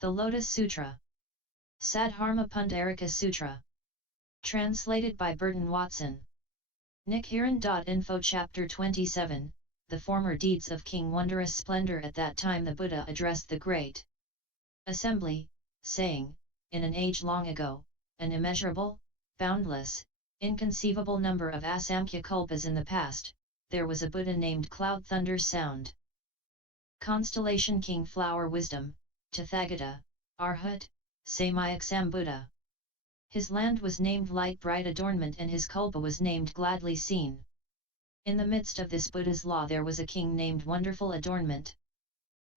The Lotus Sutra. Sadharma Pundarika Sutra. Translated by Burton Watson. Nichiren.info Chapter 27, The Former Deeds of King Wondrous Splendor. At that time the Buddha addressed the great assembly, saying, in an age long ago, an immeasurable, boundless, inconceivable number of asamkhya kalpas in the past, there was a Buddha named Cloud Thunder Sound. Constellation King Flower Wisdom, tathagata, arhat, samyak-sambuddha. His land was named Light Bright Adornment and his kalpa was named Gladly Seen. In the midst of this Buddha's law there was a king named Wonderful Adornment.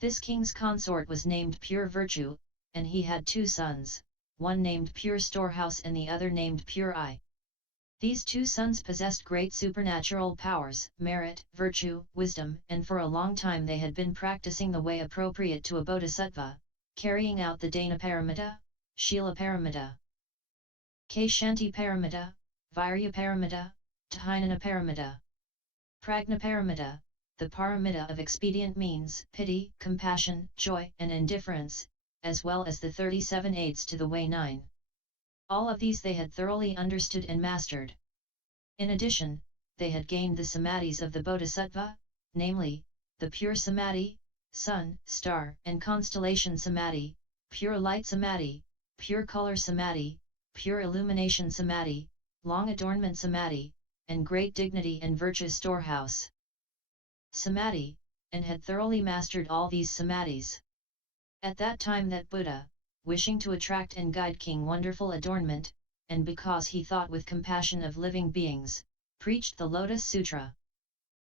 This king's consort was named Pure Virtue, and he had two sons, one named Pure Storehouse and the other named Pure Eye. These two sons possessed great supernatural powers, merit, virtue, wisdom, and for a long time they had been practicing the way appropriate to a bodhisattva, carrying out the dana-paramita, shila-paramita, kshanti-paramita, virya-paramita, dhynana-paramita, pragna-paramita, the paramita of expedient means, pity, compassion, joy, and indifference, as well as the 37 aids to the way 9. All of these they had thoroughly understood and mastered. In addition, they had gained the samadhis of the bodhisattva, namely, the pure samadhi, sun, star, and constellation samadhi, pure light samadhi, pure color samadhi, pure illumination samadhi, long adornment samadhi, and great dignity and virtue storehouse samadhi, and had thoroughly mastered all these samadhis. At that time that Buddha, wishing to attract and guide King Wonderful Adornment, and because he thought with compassion of living beings, preached the Lotus Sutra.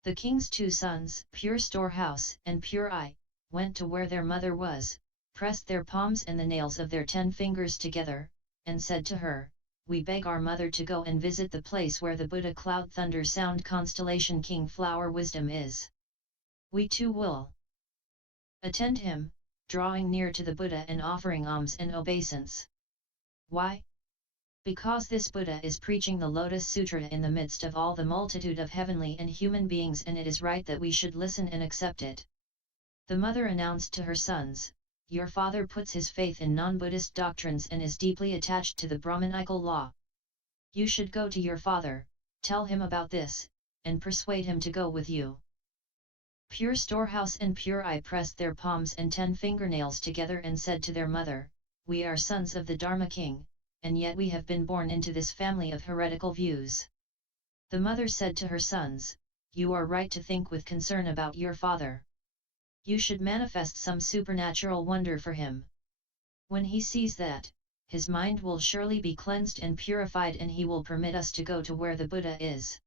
The king's two sons, Pure Storehouse and Pure Eye, went to where their mother was, pressed their palms and the nails of their 10 fingers together, and said to her, "We beg our mother to go and visit the place where the Buddha Cloud Thunder Sound Constellation King Flower Wisdom is. We too will attend him, drawing near to the Buddha and offering alms and obeisance." Why? Because this Buddha is preaching the Lotus Sutra in the midst of all the multitude of heavenly and human beings, and it is right that we should listen and accept it. The mother announced to her sons, "Your father puts his faith in non-Buddhist doctrines and is deeply attached to the Brahmanical law. You should go to your father, tell him about this, and persuade him to go with you." Pure Storehouse and Pure Eye pressed their palms and 10 fingernails together and said to their mother, "We are sons of the Dharma King, and yet we have been born into this family of heretical views." The mother said to her sons, "You are right to think with concern about your father. You should manifest some supernatural wonder for him. When he sees that, his mind will surely be cleansed and purified, and he will permit us to go to where the Buddha is."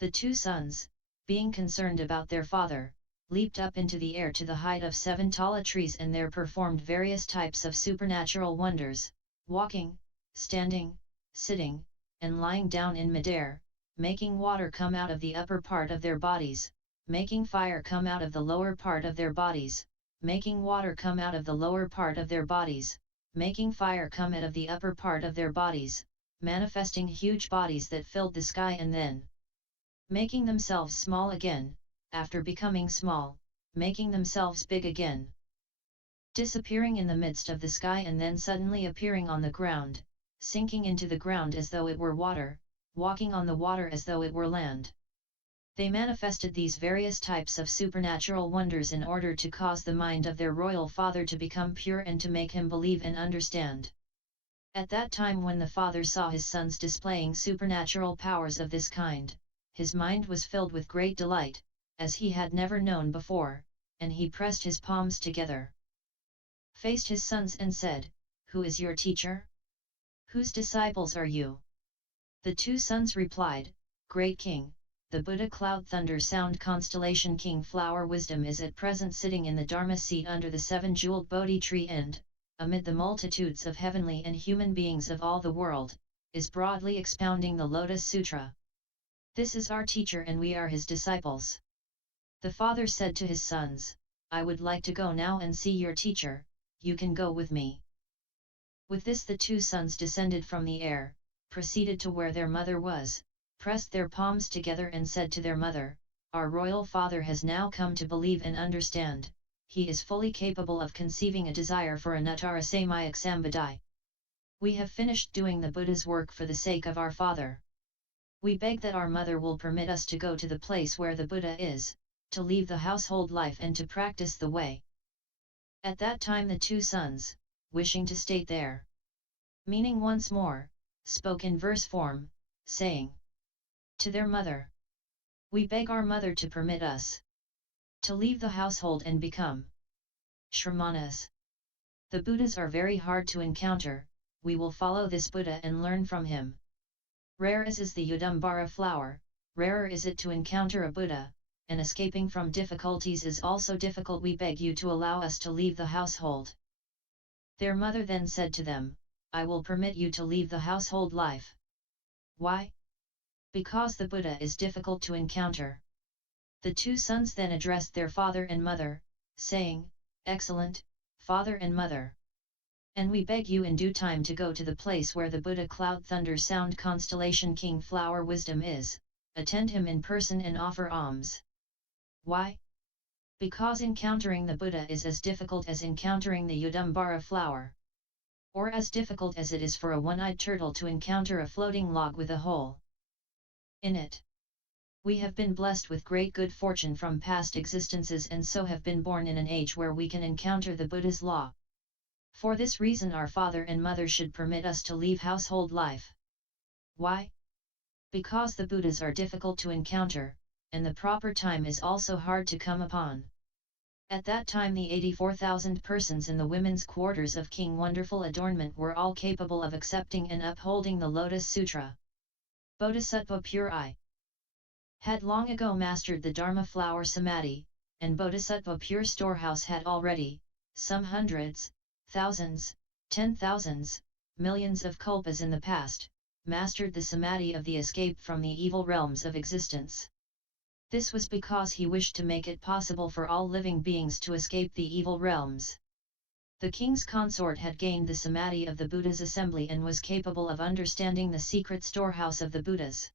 The two sons, being concerned about their father, leaped up into the air to the height of 7 tala trees and there performed various types of supernatural wonders, walking, standing, sitting, and lying down in midair, making water come out of the upper part of their bodies, making fire come out of the lower part of their bodies, making water come out of the lower part of their bodies, making fire come out of the upper part of their bodies, manifesting huge bodies that filled the sky and then making themselves small again, after becoming small, making themselves big again, disappearing in the midst of the sky and then suddenly appearing on the ground, sinking into the ground as though it were water, walking on the water as though it were land. They manifested these various types of supernatural wonders in order to cause the mind of their royal father to become pure and to make him believe and understand. At that time when the father saw his sons displaying supernatural powers of this kind, his mind was filled with great delight, as he had never known before, and he pressed his palms together, faced his sons and said, "Who is your teacher? Whose disciples are you?" The two sons replied, "Great King, the Buddha Cloud Thunder Sound Constellation King Flower Wisdom is at present sitting in the Dharma seat under the 7-jeweled Bodhi tree and, amid the multitudes of heavenly and human beings of all the world, is broadly expounding the Lotus Sutra. This is our teacher and we are his disciples." The father said to his sons, "I would like to go now and see your teacher, you can go with me." With this the two sons descended from the air, proceeded to where their mother was, pressed their palms together and said to their mother, "Our royal father has now come to believe and understand, he is fully capable of conceiving a desire for anuttara samyak-sambuddha. We have finished doing the Buddha's work for the sake of our father. We beg that our mother will permit us to go to the place where the Buddha is, to leave the household life and to practice the way. At that time the two sons, wishing to state their meaning once more, spoke in verse form, saying to their mother, "We beg our mother to permit us to leave the household and become shramanas. The Buddhas are very hard to encounter, we will follow this Buddha and learn from him. Rare as is the Yudambara flower, rarer is it to encounter a Buddha, and escaping from difficulties is also difficult. We beg you to allow us to leave the household." Their mother then said to them, "I will permit you to leave the household life." Why? Because the Buddha is difficult to encounter. The two sons then addressed their father and mother, saying, "Excellent, father and mother. And we beg you in due time to go to the place where the Buddha Cloud Thunder Sound Constellation King Flower Wisdom is, attend him in person and offer alms." Why? Because encountering the Buddha is as difficult as encountering the Yudambara flower. Or as difficult as it is for a one-eyed turtle to encounter a floating log with a hole in it. We have been blessed with great good fortune from past existences and so have been born in an age where we can encounter the Buddha's law. For this reason our father and mother should permit us to leave household life. Why? Because the Buddhas are difficult to encounter, and the proper time is also hard to come upon. At that time the 84,000 persons in the women's quarters of King Wonderful Adornment were all capable of accepting and upholding the Lotus Sutra. Bodhisattva Pure I had long ago mastered the Dharma flower samadhi, and Bodhisattva Pure Storehouse had already, some hundreds, thousands, 10,000s, millions of kalpas in the past, mastered the samadhi of the escape from the evil realms of existence. This was because he wished to make it possible for all living beings to escape the evil realms. The king's consort had gained the samadhi of the Buddha's assembly and was capable of understanding the secret storehouse of the Buddhas.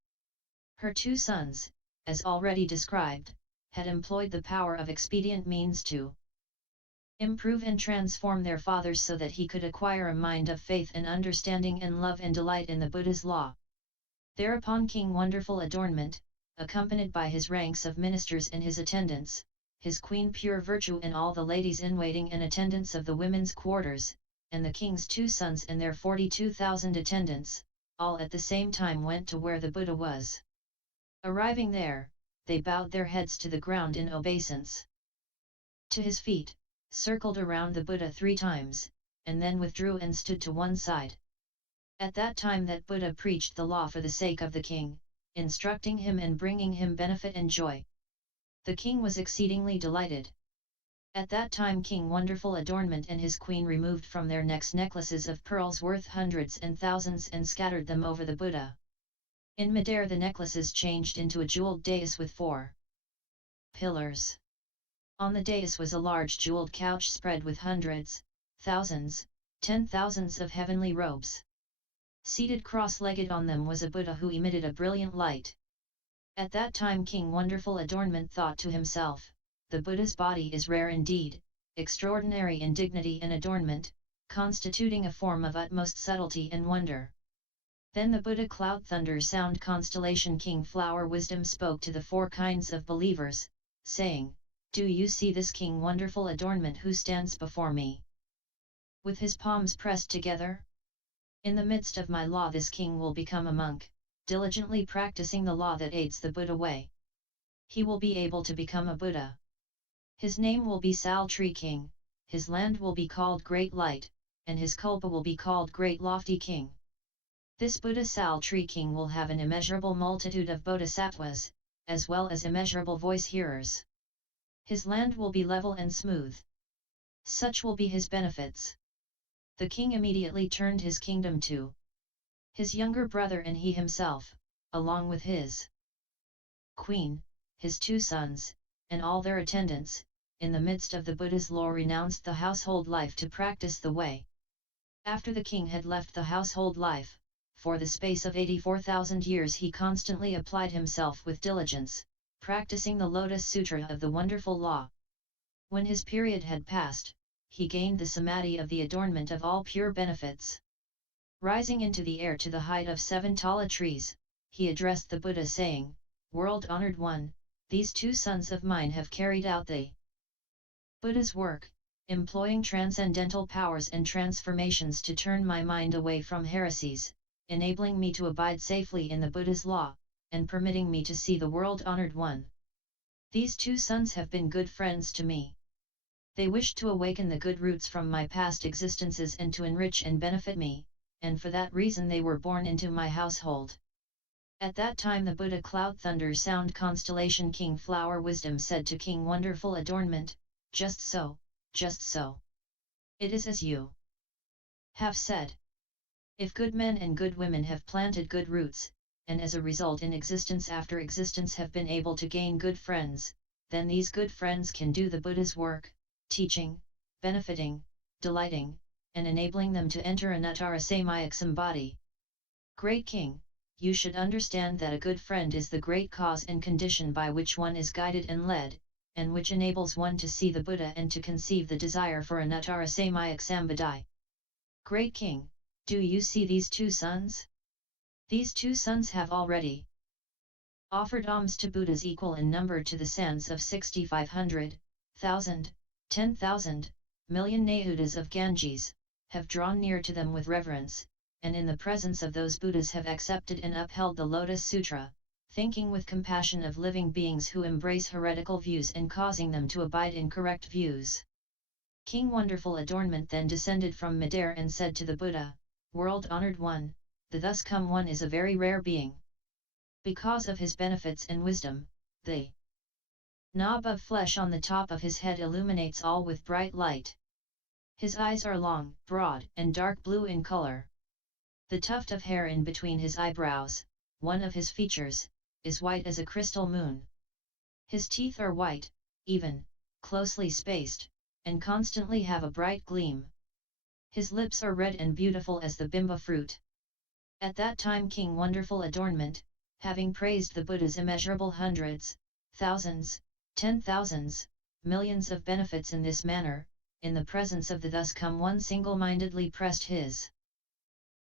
Her two sons, as already described, had employed the power of expedient means to improve and transform their fathers so that he could acquire a mind of faith and understanding and love and delight in the Buddha's law. Thereupon King Wonderful Adornment, accompanied by his ranks of ministers and his attendants, his queen Pure Virtue and all the ladies in waiting and attendants of the women's quarters, and the king's two sons and their 42,000 attendants, all at the same time went to where the Buddha was. Arriving there, they bowed their heads to the ground in obeisance to his feet, circled around the Buddha 3 times, and then withdrew and stood to one side. At that time that Buddha preached the law for the sake of the king, instructing him and bringing him benefit and joy. The king was exceedingly delighted. At that time King Wonderful Adornment and his queen removed from their necks necklaces of pearls worth hundreds and thousands and scattered them over the Buddha. In midair the necklaces changed into a jeweled dais with 4 pillars. On the dais was a large jeweled couch spread with hundreds, thousands, 10,000s of heavenly robes. Seated cross-legged on them was a Buddha who emitted a brilliant light. At that time King Wonderful Adornment thought to himself, "The Buddha's body is rare indeed, extraordinary in dignity and adornment, constituting a form of utmost subtlety and wonder." Then the Buddha Cloud Thunder Sound Constellation King Flower Wisdom spoke to the 4 kinds of believers, saying, "Do you see this King Wonderful Adornment who stands before me? With his palms pressed together? In the midst of my law this king will become a monk, diligently practicing the law that aids the Buddha way. He will be able to become a Buddha. His name will be Sal Tree King, his land will be called Great Light, and his kalpa will be called Great Lofty King. This Buddha Sal Tree King will have an immeasurable multitude of bodhisattvas, as well as immeasurable voice hearers. His land will be level and smooth. Such will be his benefits." The king immediately turned his kingdom to his younger brother and he himself, along with his queen, his 2 sons, and all their attendants, in the midst of the Buddha's law renounced the household life to practice the way. After the king had left the household life, for the space of 84,000 years he constantly applied himself with diligence, practicing the Lotus Sutra of the Wonderful Law. When his period had passed, he gained the samadhi of the adornment of all pure benefits. Rising into the air to the height of 7 tala trees, he addressed the Buddha saying, "World-honored one, these 2 sons of mine have carried out the Buddha's work, employing transcendental powers and transformations to turn my mind away from heresies, enabling me to abide safely in the Buddha's law, and permitting me to see the world-honored one. These 2 sons have been good friends to me. They wished to awaken the good roots from my past existences and to enrich and benefit me, and for that reason they were born into my household." At that time the Buddha Cloud Thunder Sound Constellation King Flower Wisdom said to King Wonderful Adornment, "Just so, just so. It is as you have said. If good men and good women have planted good roots, and as a result in existence after existence have been able to gain good friends, then these good friends can do the Buddha's work, teaching, benefiting, delighting, and enabling them to enter anuttara samyak-sambuddha. Great King, you should understand that a good friend is the great cause and condition by which one is guided and led, and which enables one to see the Buddha and to conceive the desire for anuttara samyak-sambuddha. Great King, do you see these 2 sons? These 2 sons have already offered alms to Buddhas equal in number to the sands of 6,500, 1,000, 10,000, million Nayudas of Ganges, have drawn near to them with reverence, and in the presence of those Buddhas have accepted and upheld the Lotus Sutra, thinking with compassion of living beings who embrace heretical views and causing them to abide in correct views." King Wonderful Adornment then descended from midair and said to the Buddha, "World-honored one, the thus come one is a very rare being. Because of his benefits and wisdom, the knob of flesh on the top of his head illuminates all with bright light. His eyes are long, broad, and dark blue in color. The tuft of hair in between his eyebrows, one of his features, is white as a crystal moon. His teeth are white, even, closely spaced, and constantly have a bright gleam. His lips are red and beautiful as the bimba fruit." At that time King Wonderful Adornment, having praised the Buddha's immeasurable hundreds, thousands, 10,000s, millions of benefits in this manner, in the presence of the thus come one single-mindedly pressed his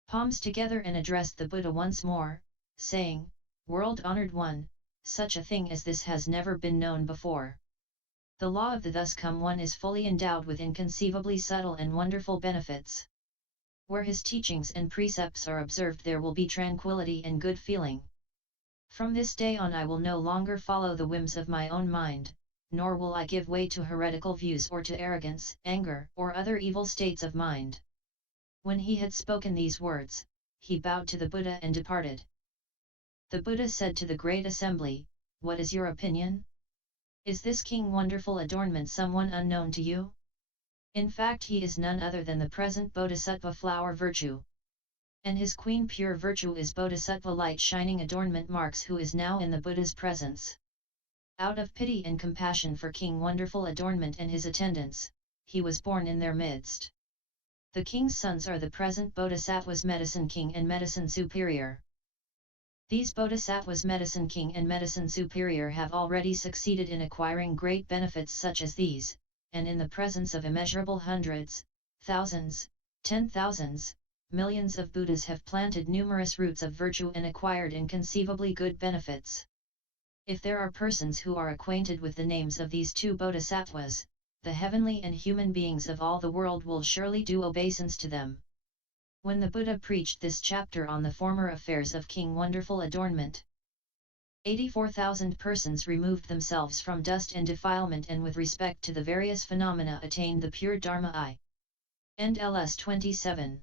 palms together and addressed the Buddha once more, saying, "World-honored one, such a thing as this has never been known before. The law of the thus come one is fully endowed with inconceivably subtle and wonderful benefits. Where his teachings and precepts are observed there will be tranquility and good feeling. From this day on I will no longer follow the whims of my own mind, nor will I give way to heretical views or to arrogance, anger, or other evil states of mind." When he had spoken these words, he bowed to the Buddha and departed. The Buddha said to the great assembly, "What is your opinion? Is this King Wonderful Adornment someone unknown to you? In fact he is none other than the present bodhisattva flower virtue. And his queen pure virtue is bodhisattva light shining adornment marks who is now in the Buddha's presence." Out of pity and compassion for King Wonderful Adornment and his attendants, he was born in their midst. The king's sons are the present bodhisattvas Medicine King and Medicine Superior. These bodhisattvas Medicine King and Medicine Superior have already succeeded in acquiring great benefits such as these, and in the presence of immeasurable hundreds, thousands, 10,000s, millions of Buddhas have planted numerous roots of virtue and acquired inconceivably good benefits. If there are persons who are acquainted with the names of these 2 bodhisattvas, the heavenly and human beings of all the world will surely do obeisance to them. When the Buddha preached this chapter on the former affairs of King Wonderful Adornment, 84,000 persons removed themselves from dust and defilement and with respect to the various phenomena attained the pure Dharma I. End LS 27.